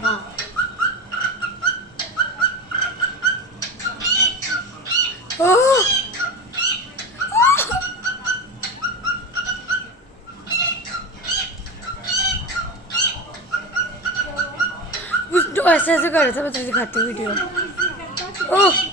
ਹੈਗਾ। तो ऐसे ऐसे कर रहा था, मैं तुझे दिखाती हूँ वीडियो। ओह